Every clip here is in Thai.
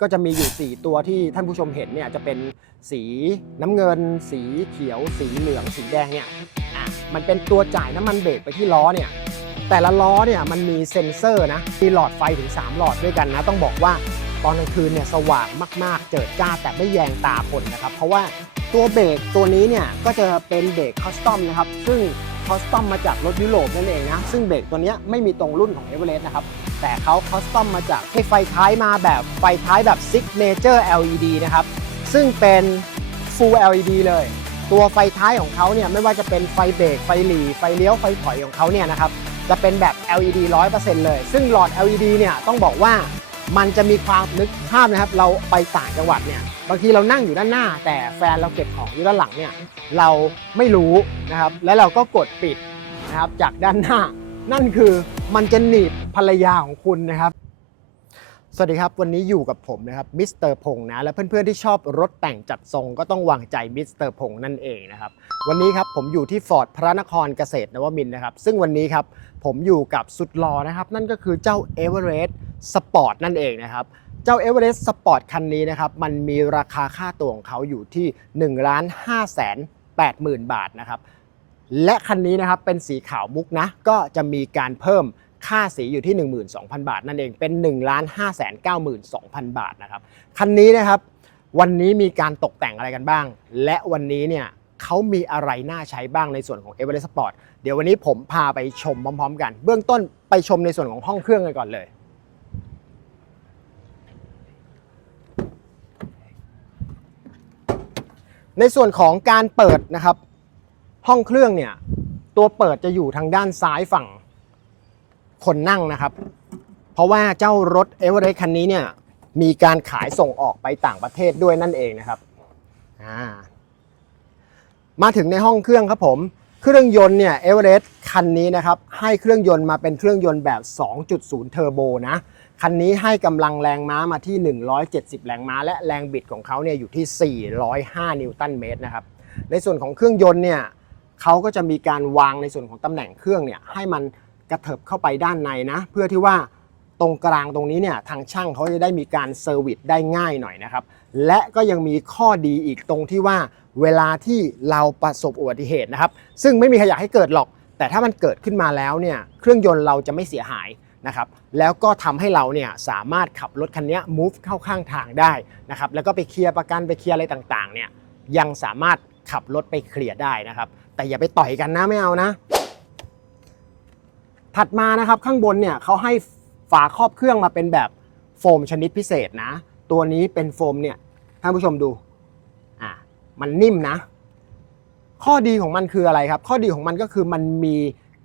ก็จะมีอยู่ 4 ตัวที่ท่านผู้ชมเห็นเนี่ยจะเป็นสีน้ำเงิน สีเขียว สีเหลือง สีแดงเนี่ยอะมันเป็นตัวจ่ายน้ำมันเบรกไปที่ล้อเนี่ยแต่ละล้อเนี่ยมันมีเซ็นเซอร์นะมีหลอดไฟถึง 3 หลอดด้วยกันนะ ต้องบอกว่าตอนกลางคืนเนี่ยสว่างมาก ๆ เจิดจ้าแต่ไม่แยงตาคนนะครับ เพราะว่าตัวเบรกตัวนี้เนี่ยก็จะเป็นเบรกคอสตอมนะครับ ซึ่ง คอสตอมมาจากรถยุโรปนั่นเองนะ ซึ่งเบรกตัวนี้ไม่มีตรงรุ่นของ e v e r e s t นะครับ แต่เขาคอสตอมมาจากให้ไฟท้ายมาแบบไฟท้ายแบบ Signature LED นะครับ ซึ่งเป็น Full LED เลย ตัวไฟท้ายของเขาเนี่ยไม่ว่าจะเป็นไฟเบรกไฟหลีไฟเลี้ยวไฟถอยของเขาเนี่ยนะครับจะเป็นแบบ LED 100%เลย ซึ่งหลอด LED เนี่ยต้องบอกว่า มันจะมีความนึกภาพนะครับ เราไปต่างจังหวัดเนี่ยบางทีเรานั่งอยู่ด้านหน้า แต่แฟนเราเก็บของอยู่ด้านหลังเนี่ยเราไม่รู้นะครับ แล้วเราก็กดปิดนะครับจากด้านหน้า นั่นคือมันจะหนีบภรรยาของคุณนะครับ สวัสดีครับวันนี้อยู่กับผมนะครับมิสเตอร์พงษ์นะและเพื่อนๆที่ชอบรถแต่งจัดทรงก็ต้องวางใจมิสเตอร์พงษ์นั่นเองนะครับวันนี้ครับผมอยู่ที่ฟอร์ดพระนครเกษตรนวมินทร์นะครับซึ่งวันนี้ครับผมอยู่กับสุดหล่อนะครับ นั่นก็คือเจ้า e v e r e s t Sport นั่นเองนะครับเจ้า e v e r e s t Sport คันนี้นะครับมันมีราคาค่าตัวของเขาอยู่ที่1ล้าน5แสน8หมื่นบาทนะครับและคันนี้นะครับเป็นสีขาวมุกนะก็จะมีการเพิ่มค่าสีอยู่ที่ 12,000 บาท นั่นเองเป็น1ล้าน5แสน92,000 บาทนะครับคันนี้นะครับวันนี้มีการตกแต่งอะไรกันบ้าง และวันนี้เนี่ยเขามีอะไรน่าใช้บ้างในส่วนของ e v e r e s t Sport เดี๋ยววันนี้ผมพาไปชมพร้อม ๆ กัน เบื้องต้นไปชมในส่วนของห้องเครื่องกันก่อนเลย ในส่วนของการเปิดนะครับ ห้องเครื่องเนี่ยตัวเปิดจะอยู่ทางด้านซ้ายฝั่งคนนั่งนะครับ เพราะว่าเจ้ารถเอเวอเรสต์คันนี้เนี่ยมีการขายส่งออกไปต่างประเทศด้วยนั่นเองนะครับมาถึงในห้องเครื่องครับผมเครื่องยนต์เนี่ยเอเวอเรสต์คันนี้นะครับให้เครื่องยนต์มาเป็นเครื่องยนต์แบบ 2.0 เทอร์โบนะ คันนี้ให้กำลังแรงม้ามาที่ 170 แรงม้า และแรงบิดของเขาเนี่ยอยู่ที่ 405 นิวตันเมตรนะครับในส่วนของเครื่องยนต์เนี่ยเขาก็จะมีการวางในส่วนของตำแหน่งเครื่องเนี่ยให้มันกระเถิบเข้าไปด้านในนะ เพื่อที่ว่าตรงกลางตรงนี้เนี่ยทางช่างเขาจะได้มีการเซอร์วิสได้ง่ายหน่อยนะครับ และก็ยังมีข้อดีอีกตรงที่ว่าเวลาที่เราประสบอุบัติเหตุนะครับ ซึ่งไม่มีใครอยากให้เกิดหรอก แต่ถ้ามันเกิดขึ้นมาแล้วเนี่ยเครื่องยนต์เราจะไม่เสียหาย นะครับแล้วก็ทำให้เราเนี่ยสามารถขับรถคันนี้ move เข้าข้างทางได้นะครับแล้วก็ไปเคลียร์ประกันไปเคลียร์อะไรต่างๆเนี่ยยังสามารถขับรถไปเคลียร์ได้นะครับ แต่อย่าไปต่อยกันนะไม่เอานะ ถัดมานะครับข้างบนเนี่ยเขาให้ฝาครอบเครื่องมาเป็นแบบโฟมชนิดพิเศษนะ ตัวนี้เป็นโฟมเนี่ยท่านผู้ชมดูอะมันนิ่มนะ ข้อดีของมันคืออะไรครับ ข้อดีของมันก็คือมันมี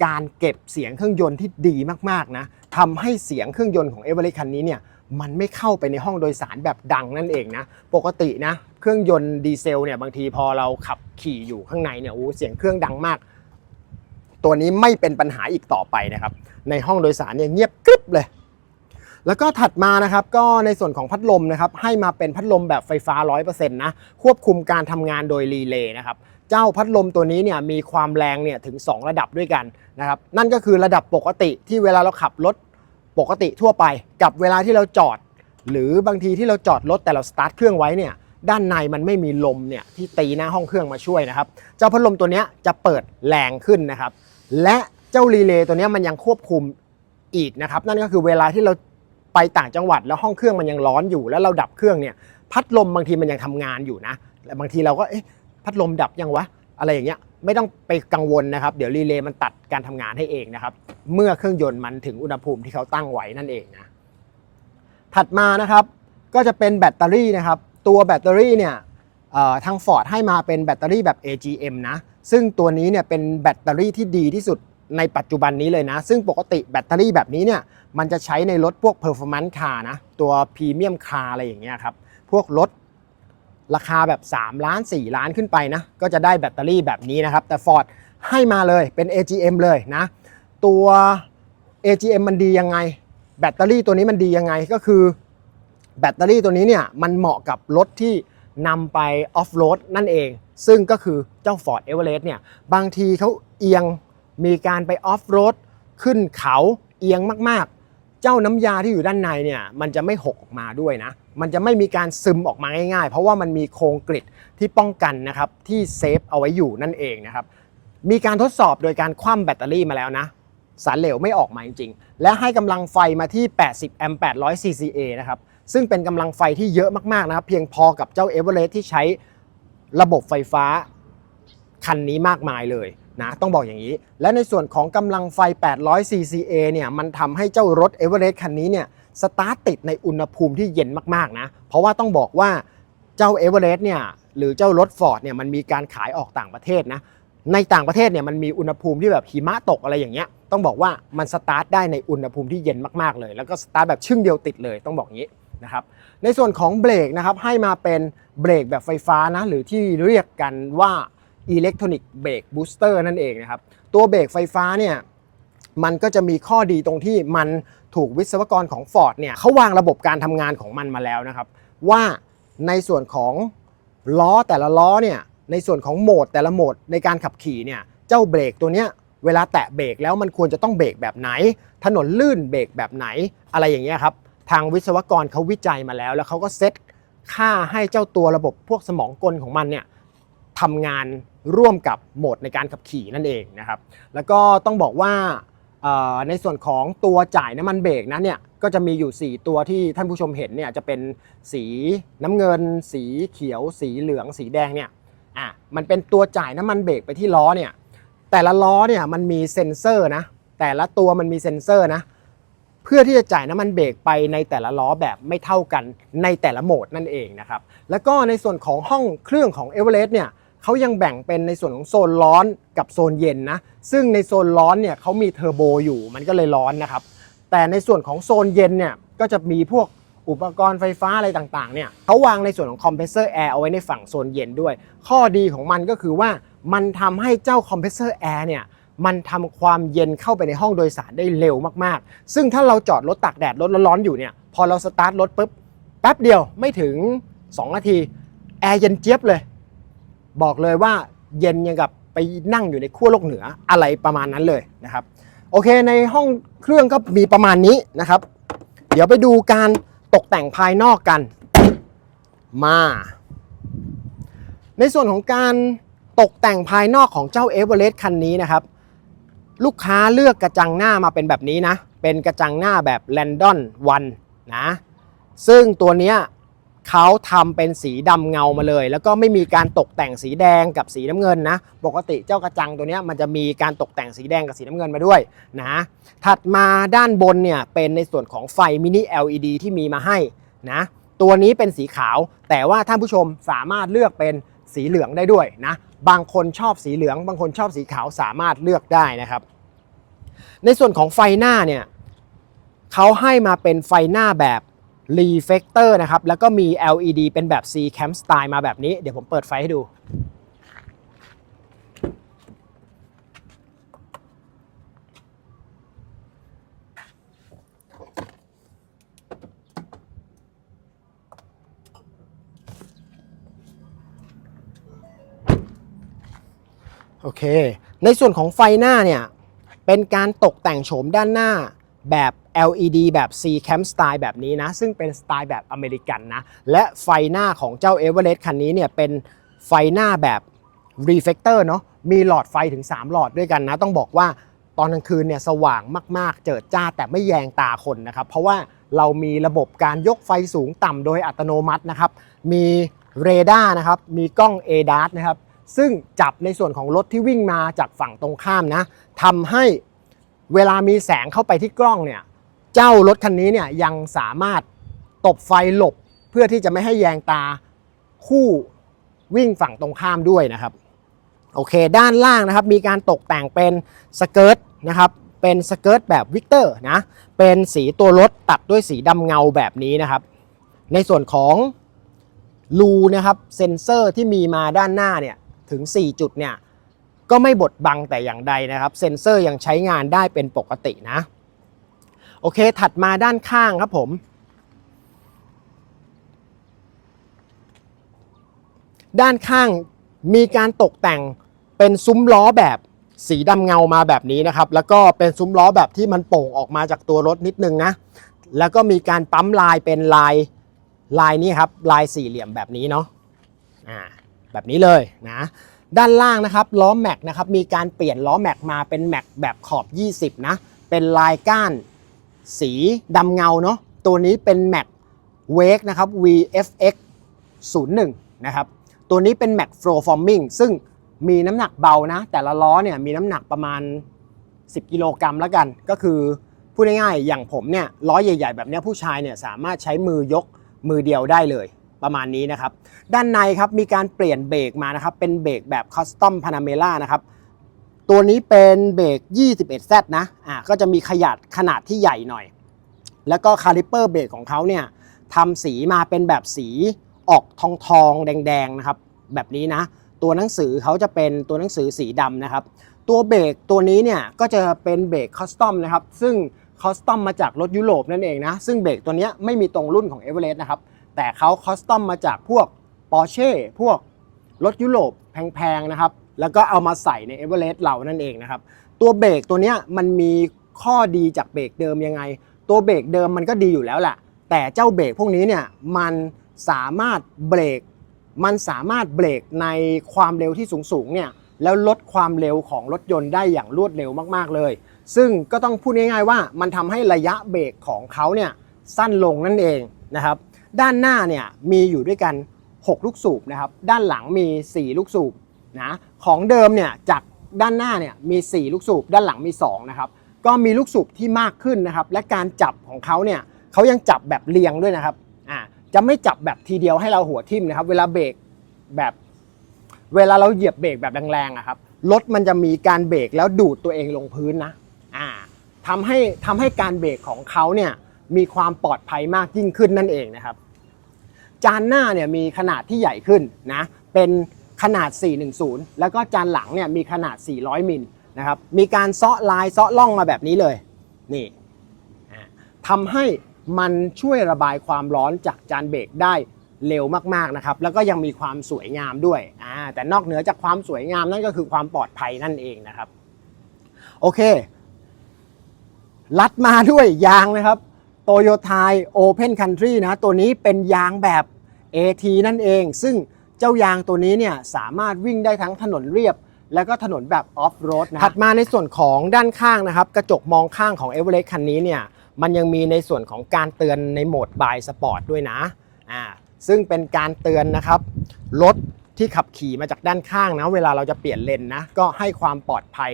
การเก็บเสียงเครื่องยนต์ที่ดีมากๆนะ ทำให้เสียงเครื่องยนต์ของเอเวอเรสต์คันนี้เนี่ยมันไม่เข้าไปในห้องโดยสารแบบดังนั่นเองนะ ปกตินะ เครื่องยนต์ดีเซลเนี่ยบางทีพอเราขับขี่อยู่ข้างในเนี่ยโอ้เสียงเครื่องดังมาก ตัวนี้ไม่เป็นปัญหาอีกต่อไปนะครับ ในห้องโดยสารเนี่ยเงียบกริบเลย แล้วก็ถัดมานะครับก็ในส่วนของพัดลมนะครับ ให้มาเป็นพัดลมแบบไฟฟ้า 100%นะควบคุมการทำงานโดยรีเลย์นะครับ เจ้าพัดลมตัวนี้เนี่ยมีความแรงเนี่ยถึง 2 ระดับด้วยกัน นะครับนั่นก็คือระดับปกติที่เวลาเราขับรถปกติทั่วไป กับเวลาที่เราจอด หรือบางทีที่เราจอดรถแต่เราสตาร์ทเครื่องไว้เนี่ยด้านในมันไม่มีลมเนี่ยที่ตีหน้าห้องเครื่องมาช่วยนะครับ เจ้าพัดลมตัวนี้จะเปิดแรงขึ้นนะครับ และเจ้ารีเลย์ตัวนี้มันยังควบคุมอีกนะครับ นั่นก็คือเวลาที่เราไปต่างจังหวัดแล้วห้องเครื่องมันยังร้อนอยู่ แล้วเราดับเครื่องเนี่ยพัดลมบางทีมันยังทำงานอยู่นะและบางทีเราก็เอ๊ะพัดลมดับยังวะอะไรอย่างเงี้ย ไม่ต้องไปกังวลนะครับ เดี๋ยวรีเลย์มันตัดการทำงานให้เองนะครับ เมื่อเครื่องยนต์มันถึงอุณหภูมิที่เขาตั้งไว้นั่นเองนะถัดมานะครับก็จะเป็นแบตเตอรี่นะครับ ตัวแบตเตอรี่เนี่ยทาง Ford ให้มาเป็นแบตเตอรี่แบบ AGM นะ ซึ่งตัวนี้เนี่ยเป็นแบตเตอรี่ที่ดีที่สุดในปัจจุบันนี้เลยนะ ซึ่งปกติแบตเตอรี่แบบนี้เนี่ยมันจะใช้ในรถพวก performance car นะ ตัวพรีเมียมคาอะไรอย่างเงี้ยครับ พวกรถ ราคาแบบ 3 ล้าน 4 ล้านขึ้นไปนะก็จะได้แบตเตอรี่แบบนี้นะครับ แต่ Ford ให้มาเลยเป็น AGM เลยนะตัว AGM มันดียังไง แบตเตอรี่ตัวนี้มันดียังไงก็คือ แบตเตอรี่ตัวนี้เนี่ยมันเหมาะกับรถที่นำไปออฟโรดนั่นเอง ซึ่งก็คือเจ้า Ford Everest เนี่ยบางทีเขาเอียงมีการไปออฟโรดขึ้นเขาเอียงมากๆ เจ้าน้ำยาที่อยู่ด้านในเนี่ยมันจะไม่หกออกมาด้วยนะมันจะไม่มีการซึมออกมาง่ายๆ เพราะว่ามันมีโครงกริดที่ป้องกันนะครับที่เซฟเอาไว้อยู่นั่นเองนะครับมีการทดสอบโดยการคว่ำแบตเตอรี่มาแล้วนะ สารเหลวไม่ออกมาจริงๆ และให้กำลังไฟมาที่ 80 แอมป์800 CCA นะครับซึ่งเป็นกำลังไฟที่เยอะมากๆนะครับเพียงพอกับเจ้าเอเวอเรสต์ที่ใช้ระบบไฟฟ้าคันนี้มากมายเลยนะต้องบอกอย่างนี้ และในส่วนของกำลังไฟ 800 CCA เนี่ยมันทำให้เจ้ารถเอเวอเรสต์คันนี้เนี่ย สตาร์ทติดในอุณหภูมิที่เย็นมากๆนะ เพราะว่าต้องบอกว่าเจ้าเอเวอเรสต์เนี่ยหรือเจ้ารถฟอร์ดเนี่ยมันมีการขายออกต่างประเทศนะ ในต่างประเทศเนี่ยมันมีอุณหภูมิที่แบบหิมะตกอะไรอย่างเงี้ย ต้องบอกว่ามันสตาร์ทได้ในอุณหภูมิที่เย็นมากๆเลย แล้วก็สตาร์ทแบบชึ่งเดียวติดเลยต้องบอกอย่างนี้นะครับ ในส่วนของเบรกนะครับให้มาเป็นเบรกแบบไฟฟ้านะหรือที่เรียกกันว่าอิเล็กทรอนิกเบรกบูสเตอร์นั่นเองนะครับ ตัวเบรกไฟฟ้าเนี่ยมันก็จะมีข้อดีตรงที่มัน ถูกวิศวกรของ Ford เนี่ยเขาวางระบบการทำงานของมันมาแล้วนะครับ ว่าในส่วนของล้อแต่ละล้อเนี่ยในส่วนของโหมดแต่ละโหมดในการขับขี่เนี่ยเจ้าเบรกตัวเนี้ยเวลาแตะเบรกแล้วมันควรจะต้องเบรกแบบไหน ถนนลื่นเบรกแบบไหนอะไรอย่างเงี้ยครับทางวิศวกรเขาวิจัยมาแล้ว แล้วเขาก็เซตค่าให้เจ้าตัวระบบพวกสมองกลของมันเนี่ยทำงานร่วมกับโหมดในการขับขี่นั่นเองนะครับ แล้วก็ต้องบอกว่า ในส่วนของตัวจ่ายน้ำมันเบรกนั้นเนี่ยก็จะมีอยู่ 4 ตัวที่ท่านผู้ชมเห็นเนี่ยจะเป็นสีน้ำเงิน สีเขียว สีเหลือง สีแดงเนี่ยอะมันเป็นตัวจ่ายน้ำมันเบรกไปที่ล้อเนี่ยแต่ละล้อเนี่ยมันมีเซ็นเซอร์นะแต่ละตัวมันมีเซ็นเซอร์นะเพื่อที่จะจ่ายน้ำมันเบรกไปในแต่ละล้อแบบไม่เท่ากันในแต่ละโหมดนั่นเองนะครับแล้วก็ในส่วนของห้องเครื่องของ e v e r e s t เนี่ย เขายังแบ่งเป็นในส่วนของโซนร้อนกับโซนเย็นนะ ซึ่งในโซนร้อนเนี่ยเขามีเทอร์โบอยู่มันก็เลยร้อนนะครับ แต่ในส่วนของโซนเย็นเนี่ยก็จะมีพวกอุปกรณ์ไฟฟ้าอะไรต่างๆเนี่ยเขาวางในส่วนของคอมเพรสเซอร์แอร์เอาไว้ในฝั่งโซนเย็นด้วย ข้อดีของมันก็คือว่ามันทำให้เจ้าคอมเพรสเซอร์แอร์เนี่ยมันทำความเย็นเข้าไปในห้องโดยสารได้เร็วมากๆ ซึ่งถ้าเราจอดรถตากแดดรถร้อนๆอยู่เนี่ยพอเราสตาร์ทรถปุ๊บแป๊บเดียวไม่ถึง 2 นาที แอร์เย็นเจี๊ยบเลย บอกเลยว่าเย็นยังกับไปนั่งอยู่ในขั้วโลกเหนืออะไรประมาณนั้นเลยนะครับ โอเคในห้องเครื่องก็มีประมาณนี้นะครับ เดี๋ยวไปดูการตกแต่งภายนอกกันมา ในส่วนของการตกแต่งภายนอกของเจ้าเอเวอเรสต์คันนี้นะครับ ลูกค้าเลือกกระจังหน้ามาเป็นแบบนี้นะ เป็นกระจังหน้าแบบแลนดอนวันนะ ซึ่งตัวเนี้ย เขาทำเป็นสีดำเงามาเลย แล้วก็ไม่มีการตกแต่งสีแดงกับสีน้ำเงินนะ ปกติเจ้ากระจังตัวนี้มันจะมีการตกแต่งสีแดงกับสีน้ำเงินมาด้วยนะถัดมาด้านบนเนี่ยเป็นในส่วนของไฟมินิ LED ที่มีมาให้นะตัวนี้เป็นสีขาว แต่ว่าท่านผู้ชมสามารถเลือกเป็นสีเหลืองได้ด้วยนะบางคนชอบสีเหลือง บางคนชอบสีขาวสามารถเลือกได้นะครับ ในส่วนของไฟหน้าเนี่ยเขาให้มาเป็นไฟหน้าแบบ reflector นะครับ แล้วก็มี LED เป็นแบบ C cam style มาแบบนี้ เดี๋ยวผมเปิดไฟให้ดูโอเค ในส่วนของไฟหน้าเนี่ย เป็นการตกแต่งโฉมด้านหน้า แบบ LED แบบ C Cam Style แบบนี้นะ ซึ่งเป็นสไตล์แบบอเมริกันนะ และไฟหน้าของเจ้า e v e r e s t คันนี้เนี่ยเป็นไฟหน้าแบบ Reflector เนาะมีหลอดไฟถึง 3 หลอดด้วยกันนะ ต้องบอกว่าตอนกลางคืนเนี่ยสว่างมาก ๆ เจิดจ้าแต่ไม่แยงตาคนนะครับ เพราะว่าเรามีระบบการยกไฟสูงต่ำโดยอัตโนมัตินะครับ มีเรดาร์นะครับ มีกล้อง ADAS นะครับ ซึ่งจับในส่วนของรถที่วิ่งมาจากฝั่งตรงข้ามนะทำให้ เวลามีแสงเข้าไปที่กล้องเนี่ยเจ้ารถคันนี้เนี่ยยังสามารถตบไฟหลบเพื่อที่จะไม่ให้แยงตาคู่วิ่งฝั่งตรงข้ามด้วยนะครับโอเค ด้านล่างนะครับมีการตกแต่งเป็นสเกิร์ตนะครับเป็นสเกิร์ตแบบวิกเตอร์นะเป็นสีตัวรถตัดด้วยสีดำเงาแบบนี้นะครับ ในส่วนของรูนะครับเซนเซอร์ที่มีมาด้านหน้าเนี่ยถึง 4 จุดเนี่ย ก็ไม่บดบังแต่อย่างใดนะครับ เซนเซอร์ยังใช้งานได้เป็นปกตินะ โอเค ถัดมาด้านข้างครับผม ด้านข้างมีการตกแต่งเป็นซุ้มล้อแบบสีดำเงามาแบบนี้นะครับ แล้วก็เป็นซุ้มล้อแบบที่มันโป่งออกมาจากตัวรถนิดนึงนะ แล้วก็มีการปั๊มลายเป็นลายลายนี้ครับ ลายสี่เหลี่ยมแบบนี้เนาะ อ่า แบบนี้เลยนะ ด้านล่างนะครับล้อแม็กนะครับมีการเปลี่ยนล้อแม็กมาเป็นแม็กแบบขอบ 20 นะ เป็นลายก้านสีดำเงาเนาะตัวนี้เป็นแม็กเวกนะครับ VFX 01 นะครับ ตัวนี้เป็นแม็ก Flow Forming ซึ่งมีน้ำหนักเบานะ แต่ละล้อเนี่ยมีน้ำหนักประมาณ 10 กิโลกรัมแล้วกัน ก็คือพูดง่ายๆอย่างผมเนี่ยล้อใหญ่ ๆ แบบนี้ผู้ชายเนี่ยสามารถใช้มือยกมือเดียวได้เลย ประมาณนี้นะครับ ด้านในครับมีการเปลี่ยนเบรกมานะครับ เป็นเบรกแบบคัสตอมพานาเมล่านะครับ ตัวนี้เป็นเบรก 21Z นะ อ่าก็จะมีขยาดขนาดที่ใหญ่หน่อย แล้วก็คาลิเปอร์เบรกของเขาเนี่ยทำสีมาเป็นแบบสีออกทองทองๆแดงๆนะครับ แบบนี้นะ ตัวหนังสือเขาจะเป็นตัวหนังสือสีดำนะครับ ตัวเบรกตัวนี้เนี่ยก็จะเป็นเบรกคอสตอมนะครับ ซึ่งคอสตอมมาจากรถยุโรปนั่นเองนะ ซึ่งเบรกตัวเนี้ยไม่มีตรงรุ่นของ e v e r e s t นะครับ แต่เขาคอสตอมมาจากพวก Porsche พวกรถยุโรปแพงๆนะครับ แล้วก็เอามาใส่ใน e v e r e s t เรานั่นเองนะครับ ตัวเบรกตัวเนี้ยมันมีข้อดีจากเบรกเดิมยังไง ตัวเบรกเดิมมันก็ดีอยู่แล้วแหละแต่เจ้าเบรกพวกนี้เนี่ยมันสามารถเบรก มันสามารถเบรกในความเร็วที่สูงๆเนี่ยแล้วลดความเร็วของรถยนต์ได้อย่างรวดเร็วมากๆเลย ซึ่งก็ต้องพูดง่ายๆว่ามันทำให้ระยะเบรกของเขาเนี่ยสั้นลงนั่นเองนะครับ ด้านหน้าเนี่ยมีอยู่ด้วยกัน 6 ลูกสูบนะครับด้านหลังมี 4 ลูกสูบนะของเดิมเนี่ยจากด้านหน้าเนี่ยมี 4 ลูกสูบด้านหลังมี2นะครับก็มีลูกสูบที่มากขึ้นนะครับและการจับของเขาเนี่ยเขายังจับแบบเรียงด้วยนะครับอ่าจะไม่จับแบบทีเดียวให้เราหัวทิ่มนะครับ เวลาเบรกแบบเวลาเราเหยียบเบรกแบบแรงๆอะครับรถมันจะมีการเบรกแล้วดูดตัวเองลงพื้นนะอ่าทำให้ทำให้การเบรกของเขาเนี่ย มีความปลอดภัยมากยิ่งขึ้นนั่นเองนะครับ จานหน้าเนี่ยมีขนาดที่ใหญ่ขึ้นนะเป็นขนาด 410 แล้วก็จานหลังเนี่ยมีขนาด 400 มิลนะครับมีการเซาะลายเซาะล่องมาแบบนี้เลยนี่ทำให้มันช่วยระบายความร้อนจากจานเบรกได้เร็วมากๆนะครับ แล้วก็ยังมีความสวยงามด้วยอ่าแต่นอกเหนือจากความสวยงามนั่นก็คือความปลอดภัยนั่นเองนะครับ โอเค รัดมาด้วยยางนะครับ โตโยต้า Open Country นะตัวนี้เป็นยางแบบ AT นั่นเอง ซึ่งเจ้ายางตัวนี้เนี่ยสามารถวิ่งได้ทั้งถนนเรียบ แล้วก็ถนนแบบออฟโรดนะถัดมาในส่วนของด้านข้างนะครับ กระจกมองข้างของ e v e r e s t คันนี้เนี่ยมันยังมีในส่วนของการเตือนในโหมดบายสปอร์ตด้วยนะอ่าซึ่งเป็นการเตือนนะครับรถที่ขับขี่มาจากด้านข้างนะ เวลาเราจะเปลี่ยนเลนนะก็ให้ความปลอดภัย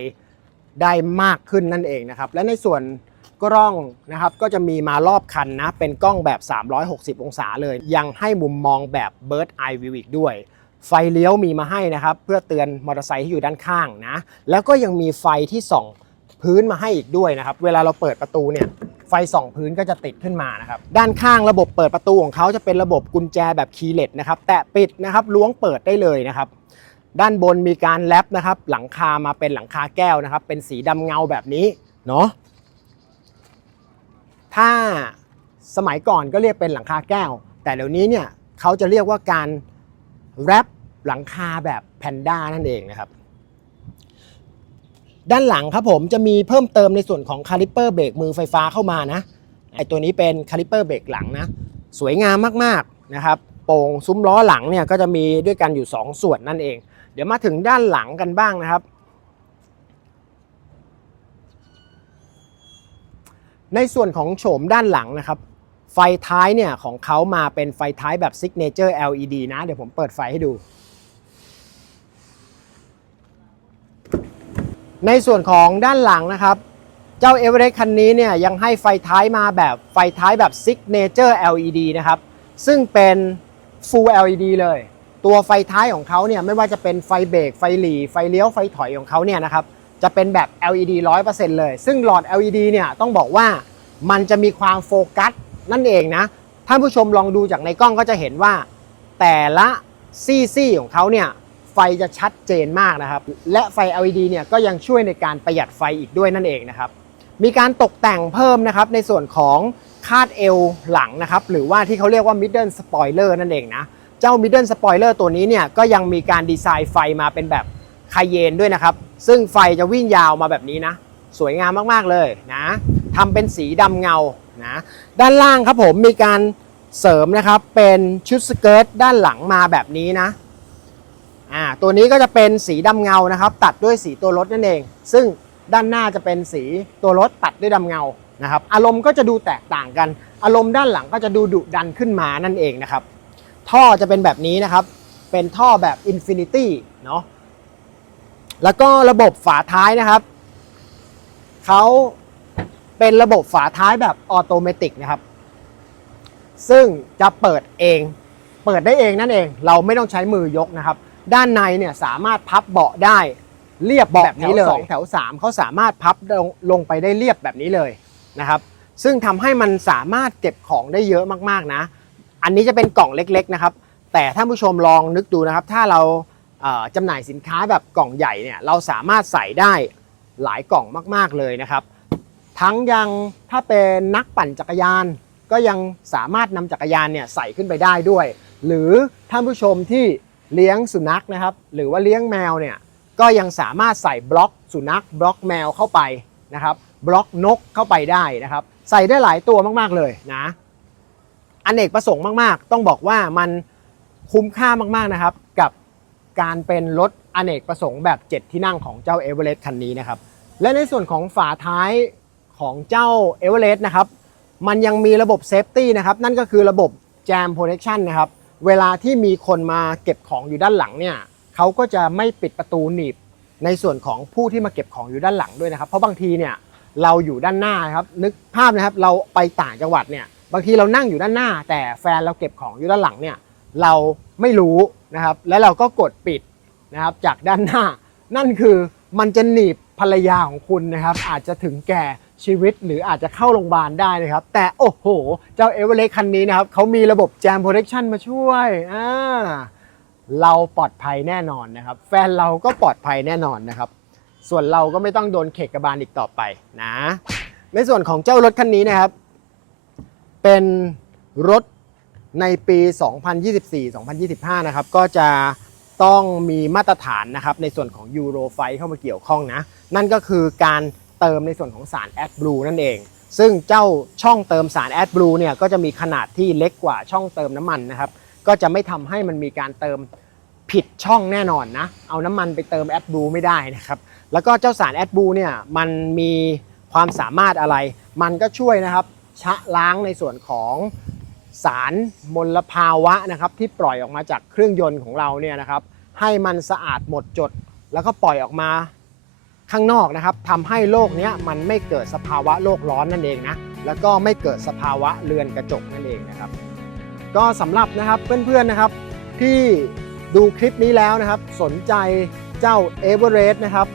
ได้มากขึ้นนั่นเองนะครับ และในส่วนกล้องนะครับก็จะมีมารอบคันนะ เป็นกล้องแบบ 360 องศาเลย ยังให้มุมมองแบบ Bird Eye View อีกด้วย ไฟเลี้ยวมีมาให้นะครับ เพื่อเตือนมอเตอร์ไซค์ที่อยู่ด้านข้างนะ แล้วก็ยังมีไฟที่ส่องพื้นมาให้อีกด้วยนะครับ เวลาเราเปิดประตูเนี่ยไฟส่องพื้นก็จะติดขึ้นมานะครับ ด้านข้างระบบเปิดประตูของเขาจะเป็นระบบกุญแจแบบคีย์เลสนะครับ แตะปิดนะครับ ล้วงเปิดได้เลยนะครับ ด้านบนมีการแรปนะครับ หลังคามาเป็นหลังคาแก้วนะครับ เป็นสีดำเงาแบบนี้เนาะถ้าสมัยก่อนก็เรียกเป็นหลังคาแก้ว แต่เดี๋ยวนี้เนี่ยเขาจะเรียกว่าการแรปหลังคาแบบแพนด้านั่นเองนะครับ ด้านหลังครับผมจะมีเพิ่มเติมในส่วนของคาลิปเปอร์เบรกมือไฟฟ้าเข้ามานะไอตัวนี้เป็นคาลิปเปอร์เบรกหลังนะสวยงามมากๆนะครับโป่งซุ้มล้อหลังเนี่ยก็จะมีด้วยกันอยู่ 2 ส่วนนั่นเอง เดี๋ยวมาถึงด้านหลังกันบ้างนะครับ ในส่วนของโฉมด้านหลังนะครับ ไฟท้ายเนี่ยของเขามาเป็นไฟท้ายแบบ Signature LED นะเดี๋ยวผมเปิดไฟให้ดู ในส่วนของด้านหลังนะครับเจ้า e v e r e s t คันนี้เนี่ยยังให้ไฟท้ายมาแบบไฟท้ายแบบ Signature LED นะครับ ซึ่งเป็น Full LED เลย ตัวไฟท้ายของเขาเนี่ยไม่ว่าจะเป็นไฟเบรกไฟหลีไฟเลี้ยวไฟถอยของเขาเนี่ยนะครับจะเป็นแบบ LED 100%เลย ซึ่งหลอด LED เนี่ยต้องบอกว่ามันจะมีความโฟกัสนั่นเองนะท่านผู้ชมลองดูจากในกล้องก็จะเห็นว่า แต่ละซี่ซี่ของเขาเนี่ยไฟจะชัดเจนมากนะครับ และไฟ LED เนี่ยก็ยังช่วยในการประหยัดไฟอีกด้วยนั่นเองนะครับ มีการตกแต่งเพิ่มนะครับในส่วนของคาดเอวหลังนะครับ หรือว่าที่เขาเรียกว่า middle spoiler นั่นเองนะ เจ้า middle spoiler ตัวนี้เนี่ยก็ยังมีการดีไซน์ไฟมาเป็นแบบคาเยนด้วยนะครับ ซึ่งไฟจะวิ่งยาวมาแบบนี้นะ สวยงามมาก ๆ เลยนะทำเป็นสีดำเงานะด้านล่างครับผมมีการเสริมนะครับ เป็นชุดสเกิร์ตด้านหลังมาแบบนี้นะอ่าตัวนี้ก็จะเป็นสีดำเงานะครับ ตัดด้วยสีตัวรถนั่นเอง ซึ่งด้านหน้าจะเป็นสีตัวรถตัดด้วยดำเงานะครับ อารมณ์ก็จะดูแตกต่างกัน อารมณ์ด้านหลังก็จะดูดุดันขึ้นมานั่นเองนะครับ ท่อจะเป็นแบบนี้นะครับ เป็นท่อแบบ Infinity เนาะแล้วก็ระบบฝาท้ายนะครับ เขาเป็นระบบฝาท้ายแบบออโตเมติกนะครับ ซึ่งจะเปิดเอง เปิดได้เองนั่นเอง เราไม่ต้องใช้มือยกนะครับ ด้านในเนี่ยสามารถพับเบาะได้เรียบแบบนี้เลยแถวสองแถวสามเขาสามารถพับลงลงไปได้เรียบแบบนี้เลยนะครับ ซึ่งทำให้มันสามารถเก็บของได้เยอะมากๆนะ อันนี้จะเป็นกล่องเล็กๆนะครับ แต่ท่านผู้ชมลองนึกดูนะครับ ถ้าเราเอ่อจำหน่ายสินค้าแบบกล่องใหญ่เนี่ยเราสามารถใส่ได้หลายกล่องมากๆเลยนะครับ ทั้งยังถ้าเป็นนักปั่นจักรยาน ก็ยังสามารถนำจักรยานเนี่ยใส่ขึ้นไปได้ด้วย หรือท่านผู้ชมที่เลี้ยงสุนัขนะครับ หรือว่าเลี้ยงแมวเนี่ยก็ยังสามารถใส่บล็อกสุนัขบล็อกแมวเข้าไปนะครับบล็อกนกเข้าไปได้นะครับ ใส่ได้หลายตัวมากๆเลยนะ อเนกประสงค์มากๆ ต้องบอกว่ามันคุ้มค่ามากๆนะครับ กับการเป็นรถอเนกประสงค์แบบ 7 ที่นั่งของเจ้า e v e r e s t คันนี้นะครับ และในส่วนของฝาท้ายของเจ้า e v e r e s t นะครับมันยังมีระบบเซฟตี้นะครับนั่นก็คือระบบ Jam Protection นะครับเวลาที่มีคนมาเก็บของอยู่ด้านหลังเนี่ยเขาก็จะไม่ปิดประตูหนีบในส่วนของผู้ที่มาเก็บของอยู่ด้านหลังด้วยนะครับ เพราะบางทีเนี่ยเราอยู่ด้านหน้าครับนึกภาพนะครับเราไปต่างจังหวัดเนี่ย บางทีเรานั่งอยู่ด้านหน้า แต่แฟนเราเก็บของอยู่ด้านหลังเนี่ยเราไม่รู้นะครับและเราก็กดปิดนะครับจากด้านหน้า นั่นคือมันจะหนีบภรรยาของคุณนะครับ อาจจะถึงแก่ชีวิตหรืออาจจะเข้าโรงพยาบาลได้นะครับ แต่โอ้โห เจ้าเอเวอเรสต์คันนี้นะครับเขามีระบบแจมโปรเทคชั่นมาช่วยอ่าเราปลอดภัยแน่นอนนะครับ แฟนเราก็ปลอดภัยแน่นอนนะครับ ส่วนเราก็ไม่ต้องโดนเขกกระบาลอีกต่อไปนะ ในส่วนของเจ้ารถคันนี้นะครับ เป็นรถในปี 2024-2025 นะครับ ก็จะต้องมีมาตรฐานนะครับในส่วนของยูโรไฟเข้ามาเกี่ยวข้องนะ นั่นก็คือการเติมในส่วนของสาร AdBlue นั่นเอง ซึ่งเจ้าช่องเติมสาร AdBlue เนี่ยก็จะมีขนาดที่เล็กกว่าช่องเติมน้ำมันนะครับ ก็จะไม่ทำให้มันมีการเติมผิดช่องแน่นอนนะ เอาน้ำมันไปเติม AdBlue ไม่ได้นะครับ แล้วก็เจ้าสาร AdBlue เนี่ยมันมีความสามารถอะไร มันก็ช่วยนะครับ ชะล้างในส่วนของสารมลภาวะนะครับที่ปล่อยออกมาจากเครื่องยนต์ของเราเนี่ยนะครับ ให้มันสะอาดหมดจด แล้วก็ปล่อยออกมาข้างนอกนะครับทำให้โลกนี้มันไม่เกิดสภาวะโลกร้อนนั่นเองนะแล้วก็ไม่เกิดสภาวะเรือนกระจกนั่นเองนะครับ ก็สำหรับนะครับเพื่อนๆนะครับที่ดูคลิปนี้แล้วนะครับ สนใจเจ้า e v e r e s t นะครับ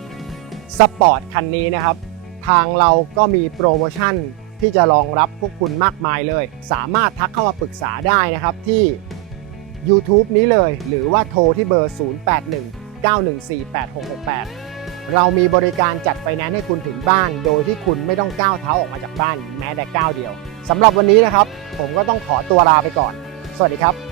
สปอร์ตคันนี้นะครับ ทางเราก็มีโปรโมชั่น ที่จะรองรับพวกคุณมากมายเลย สามารถทักเข้ามาปรึกษาได้นะครับที่ YouTube นี้เลย หรือว่าโทรที่เบอร์ 0819148668 เรามีบริการจัดไฟแนนซ์ให้คุณถึงบ้าน โดยที่คุณไม่ต้องก้าวเท้าออกมาจากบ้านแม้แต่ก้าวเดียวสำหรับวันนี้นะครับ ผมก็ต้องขอตัวลาไปก่อน สวัสดีครับ